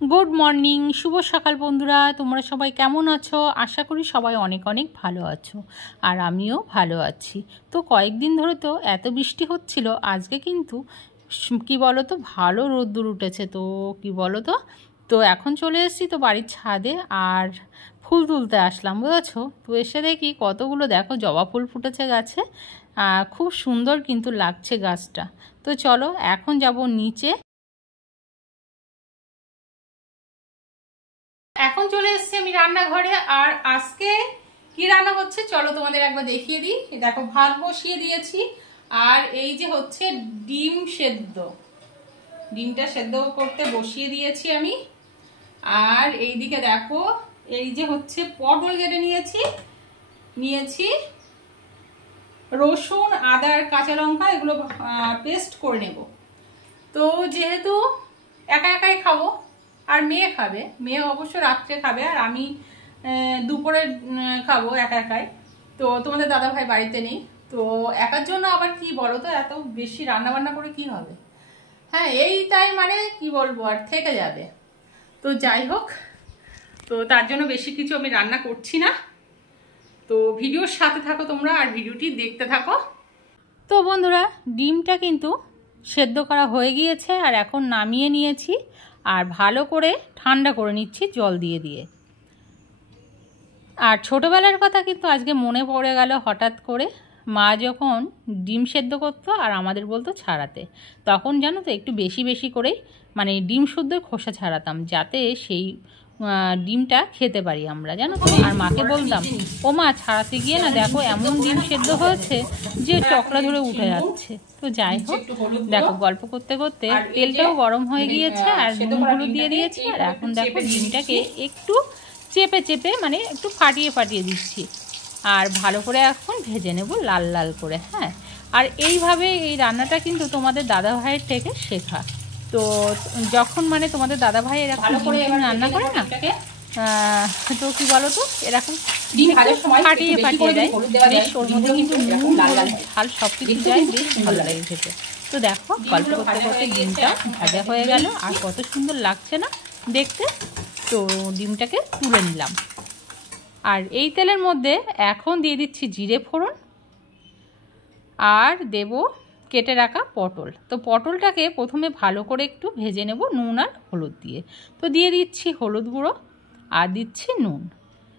Good morning, শুভ সকাল বন্ধুরা। তোমরা সবাই কেমন আছো? আশা করি সবাই অনেক অনেক ভালো আছো, আর আমিও ভালো আছি। তো কয়েকদিন ধরে তো এত বৃষ্টি হচ্ছিল, আজকে কিন্তু কি বলো তো ভালো রোদ্দুর উঠেছে। তো কি বলো তো তো এখন চলে এসেছি তো বাড়ির ছাদে, আর ফুল তুলতে আসলাম, বুঝেছো? তো এসে দেখি কতগুলো দেখো জবা ফুল ফুটেছে গাছে, খুব সুন্দর কিন্তু লাগছে গাছটা। তো চলো এখন যাব নিচে। এখন চলে এসেছি আমি রান্নাঘরে, আর আজকে কি রান্না হচ্ছে চলো তোমাদের একবার দেখিয়ে দিই। দেখো ভাত বসিয়ে দিয়েছি, আর এই যে হচ্ছে ডিম সেদ্ধ, ডিমটা সেদ্ধ করতে বসিয়ে দিয়েছি আমি। আর এইদিকে দেখো এই যে হচ্ছে পটল কেটে নিয়েছি রসুন, আদা আর কাঁচা লঙ্কা এগুলো পেস্ট করে নেব। তো যেহেতু একা একাই খাবো, আর মেয়ে খাবে, মেয়ে অবশ্য রাত্রে খাবে, আর আমি দুপুরে খাবো একা একাই। তো তোমাদের দাদা ভাই বাড়িতে নেই, তো একার জন্য আবার কি বলো তো এত বেশি রান্না বান্না করে কি হবে। হ্যাঁ এইটাই মানে কি বলবো, আর থেকে যাবে। তো যাই হোক, তো তার জন্য বেশি কিছু আমি রান্না করছি না। তো ভিডিওর সাথে থাকো তোমরা, আর ভিডিওটি দেখতে থাকো। তো বন্ধুরা, ডিমটা কিন্তু সেদ্ধ করা হয়ে গিয়েছে, আর এখন নামিয়ে নিয়েছি, আর ভালো করে ঠান্ডা করে নিচ্ছি জল দিয়ে দিয়ে। আর ছোটোবেলার কথা কিন্তু আজকে মনে পড়ে গেল হঠাৎ করে। মা যখন ডিম সেদ্ধ করতো আর আমাদের বলতো ছাড়াতে, তখন জানো তো একটু বেশি বেশি করেই মানে ডিম শুদ্ধর খোসা ছাড়াতাম, যাতে সেই ডিমটা খেতে পারি আমরা, জানো তো। আর মাকে বলতাম, ও মা ছাড়াতে গিয়ে না দেখো এমন ডিম সেদ্ধ হয়েছে যে টকরা ধরে উঠে যাচ্ছে। তো যাই হোক, দেখো গল্প করতে করতে তেলটাও গরম হয়ে গিয়েছে, আর নুন হলুদ দিয়ে দিয়েছি। আর এখন দেখো ডিমটাকে একটু চেপে চেপে মানে একটু ফাটিয়ে ফাটিয়ে দিচ্ছি, আর ভালো করে এখন ভেজে নেব লাল লাল করে। হ্যাঁ, আর এইভাবে এই রান্নাটা কিন্তু তোমাদের দাদা ভাইয়ের থেকে শেখা। তো যখন মানে তোমাদের দাদা ভাই এরকম রান্না করে না, তো কি বলো তো এরকম ফাটিয়ে ফাটিয়ে দেয়, বেশ ওর মধ্যে কিন্তু নুন ঝাল সব কিছু যায়, বেশ ভালো লাগে খেতে। তো দেখো গল্প করতে করতে ডিমটা ভাজা হয়ে গেল, আর কত সুন্দর লাগছে না দেখতে। তো ডিমটাকে তুলে নিলাম, আর এই তেলের মধ্যে এখন দিয়ে দিচ্ছি জিরে ফোড়ন, আর দেব কেটে রাখা পটল। তো পটলটাকে প্রথমে ভালো করে একটু ভেজে নেব নুন আর হলুদ দিয়ে। তো দিয়ে দিচ্ছি হলুদ গুঁড়ো, আর দিচ্ছি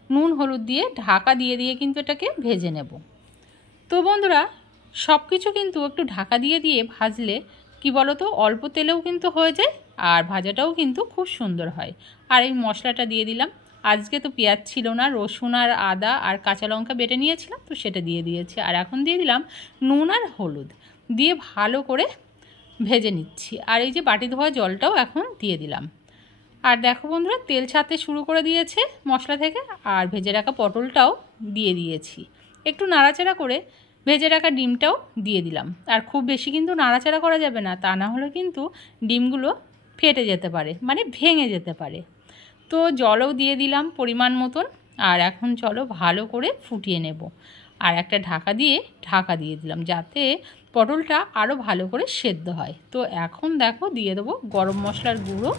নুন হলুদ দিয়ে ঢাকা দিয়ে দিয়ে কিন্তু এটাকে ভেজে নেব। তো বন্ধুরা, সব কিছু কিন্তু একটু ঢাকা দিয়ে দিয়ে ভাজলে কি বলো তো অল্প তেলেও কিন্তু হয়ে যায়, আর ভাজাটাও কিন্তু খুব সুন্দর হয়। আর এই মশলাটা দিয়ে দিলাম, আজকে তো পেঁয়াজ ছিল না, রসুন আর আদা আর কাঁচা লঙ্কা বেটে নিয়েছিলাম, তো সেটা দিয়ে দিয়েছি। আর এখন দিয়ে দিলাম নুন আর হলুদ দিয়ে ভালো করে ভেজে নিচ্ছি। আর এই যে বাটি ধোয়া জলটাও এখন দিয়ে দিলাম। আর দেখো বন্ধুরা, তেল ছাড়তে শুরু করে দিয়েছে মশলা থেকে, আর ভেজে রাখা পটলটাও দিয়ে দিয়েছি। একটু নাড়াচাড়া করে ভেজে রাখা ডিমটাও দিয়ে দিলাম। আর খুব বেশি কিন্তু নাড়াচাড়া করা যাবে না, তা না হলে কিন্তু ডিমগুলো ফেটে যেতে পারে, মানে ভেঙে যেতে পারে। তো জলও দিয়ে দিলাম পরিমাণ মতন, আর এখন চলো ভালো করে ফুটিয়ে নেব। আর একটা ঢাকা দিয়ে দিলাম, যাতে পটলটা আরও ভালো করে সেদ্ধ হয়। তো এখন দেখো দিয়ে দেবো গরম মশলার গুঁড়ো,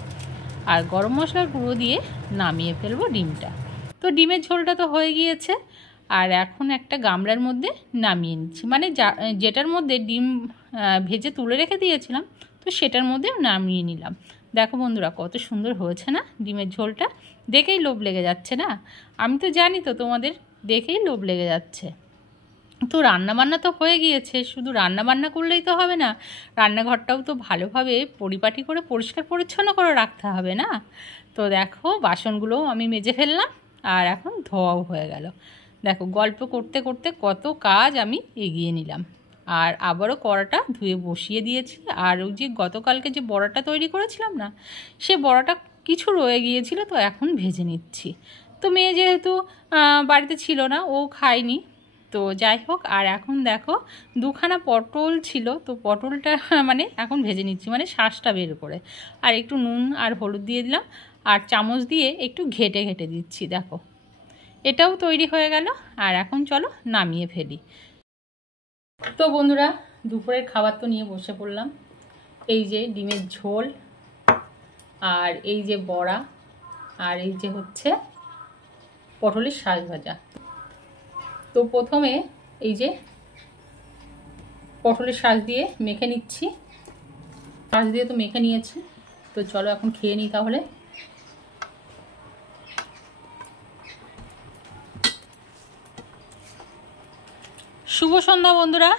আর গরম মশলার গুঁড়ো দিয়ে নামিয়ে ফেলবো ডিমটা। তো ডিমের ঝোলটা তো হয়ে গিয়েছে, আর এখন একটা গামলার মধ্যে নামিয়ে নিচ্ছি, মানে যেটার মধ্যে ডিম ভেজে তুলে রেখে দিয়েছিলাম, তো সেটার মধ্যে নামিয়ে নিলাম। দেখো বন্ধুরা কত সুন্দর হয়েছে না ডিমের ঝোলটা, দেখেই লোভ লেগে যাচ্ছে না? আমি তো জানি তো তোমাদের দেখেই লোভ লেগে যাচ্ছে। তো রান্নাবান্না তো হয়ে গিয়েছে, শুধু রান্নাবান্না করলেই তো হবে না, রান্নাঘরটাও তো ভালোভাবে পরিপাটি করে পরিষ্কার পরিচ্ছন্ন করে রাখতে হবে না? তো দেখো বাসনগুলোও আমি মেজে ফেললাম, আর এখন ধোয়াও হয়ে গেল। দেখো গল্প করতে করতে কত কাজ আমি এগিয়ে নিলাম। আর আবারও কড়াটা ধুয়ে বসিয়ে দিয়েছি। আর ওই যে গতকালকে যে বড়াটা তৈরি করেছিলাম না, সে বড়াটা কিছু রয়ে গিয়েছিল, তো এখন ভেজে নিচ্ছি। তো মেয়ে যেহেতু বাড়িতে ছিল না, ও খায়নি, তো যাই হোক। আর এখন দেখো দুখানা পটল ছিল, তো পটলটা মানে এখন ভেজে নিচ্ছি, মানে শাঁসটা বের করে। আর একটু নুন আর হলুদ দিয়ে দিলাম, আর চামচ দিয়ে একটু ঘেটে ঘেটে দিচ্ছি। দেখো এটাও তৈরি হয়ে গেল, আর এখন চলো নামিয়ে ফেলি। তো বন্ধুরা, দুপুরের খাবার তো নিয়ে বসে পড়লাম। এই যে ডিমের ঝোল, আর এই যে বড়া, আর এই যে হচ্ছে পটলের শাক ভাজা। তো প্রথমে এই যে পটলের শাক দিয়ে মেখে নিচ্ছি, শাক দিয়ে তো মেখে নিয়েছি। তো চলো এখন খেয়ে নিই তাহলে। শুভ সন্ধ্যা বন্ধুরা,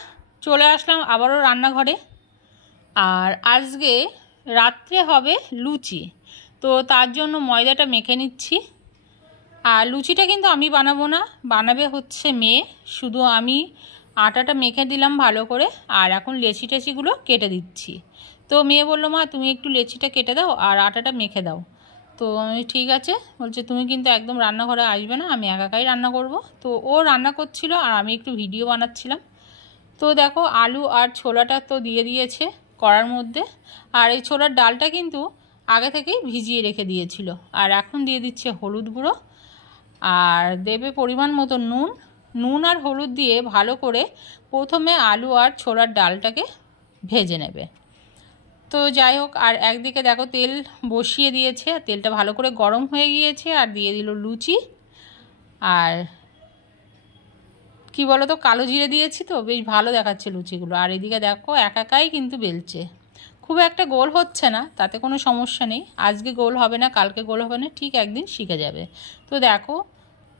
চলে আসলাম আবারও রান্নাঘরে। আর আজকে রাত্রে হবে লুচি, তো তার জন্য ময়দাটা মেখে নিচ্ছি। আর লুচিটা কিন্তু আমি বানাবো না, বানাবে হচ্ছে মেয়ে। শুধু আমি আটাটা মেখে দিলাম ভালো করে, আর এখন লেচি টেচিগুলো কেটে দিচ্ছি। তো মেয়ে বললো, মা তুমি একটু লেচিটা কেটে দাও আর আটাটা মেখে দাও। তো আমি ঠিক আছে, বলছে তুমি কিন্তু একদম রান্নাঘরে আসবে না, আমি একাই রান্না করব। তো ও রান্না করছিল আর আমি একটু ভিডিও বানাচ্ছিলাম। তো দেখো আলু আর ছোলাটা তো দিয়ে দিয়েছে কড়ার মধ্যে, আর এই ছোলার ডালটা কিন্তু আগে থেকেই ভিজিয়ে রেখে দিয়েছিল। আর এখন দিয়ে দিচ্ছে হলুদ গুঁড়ো, আর দেবে পরিমাণ মতো নুন আর হলুদ দিয়ে ভালো করে প্রথমে আলু আর ছোলার ডালটাকে ভেজে নেবে। তো যাই হোক, আর একদিকে দেখো তেল বসিয়ে দিয়েছে, তেলটা ভালো করে গরম হয়ে গিয়েছে, আর দিয়ে দিল লুচি। আর কি বলো তো, কালো জিরে দিয়েছি তো বেশ ভালো দেখাচ্ছে লুচিগুলো। আর এদিকে দেখো একাই কিন্তু বেলছে, খুব একটা গোল হচ্ছে না, তাতে কোনো সমস্যা নেই। আজকে গোল হবে না, কালকে গোল হবে না, ঠিক একদিন শিখে যাবে। তো দেখো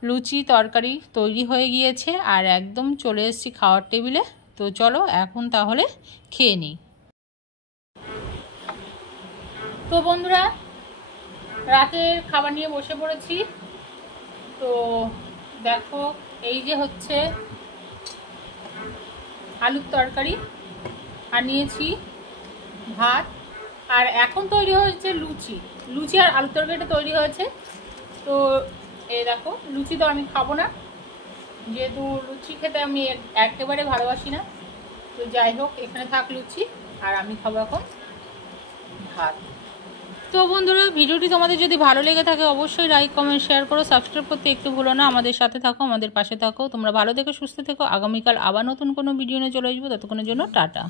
লুচি তরকারি তৈরি হয়ে গিয়েছে, আর একদম চলে এসেছি খাওয়ার টেবিলে। তো চলো এখন তাহলে খেয়ে নিই। তো বন্ধুরা, রাতের খাবার নিয়ে বসে পড়েছি। তো দেখো এই যে হচ্ছে আলুর তরকারি, আর নিয়েছি ভাত, আর এখন তৈরি হয়েছে লুচি আর আলুর তরকারিটা তৈরি হয়েছে। তো এই দেখো, লুচি তো আমি খাবো না, যেহেতু লুচি খেতে আমি একেবারে ভালোবাসি না। তো যাই হোক, এখানে থাক লুচি, আর আমি খাবো এখন ভাত। তো বন্ধুরা, ভিডিওটি তোমাদের যদি ভালো লেগে থাকে অবশ্যই লাইক কমেন্ট শেয়ার করো, সাবস্ক্রাইব করতে একটু ভুলো না। আমাদের সাথে থাকো, আমাদের পাশে থাকো। তোমরা ভালো থেকো, সুস্থ থেকো। আগামীকাল আবার নতুন কোনো ভিডিও নিয়ে চলে আসবো, ততক্ষণের জন্য টাটা।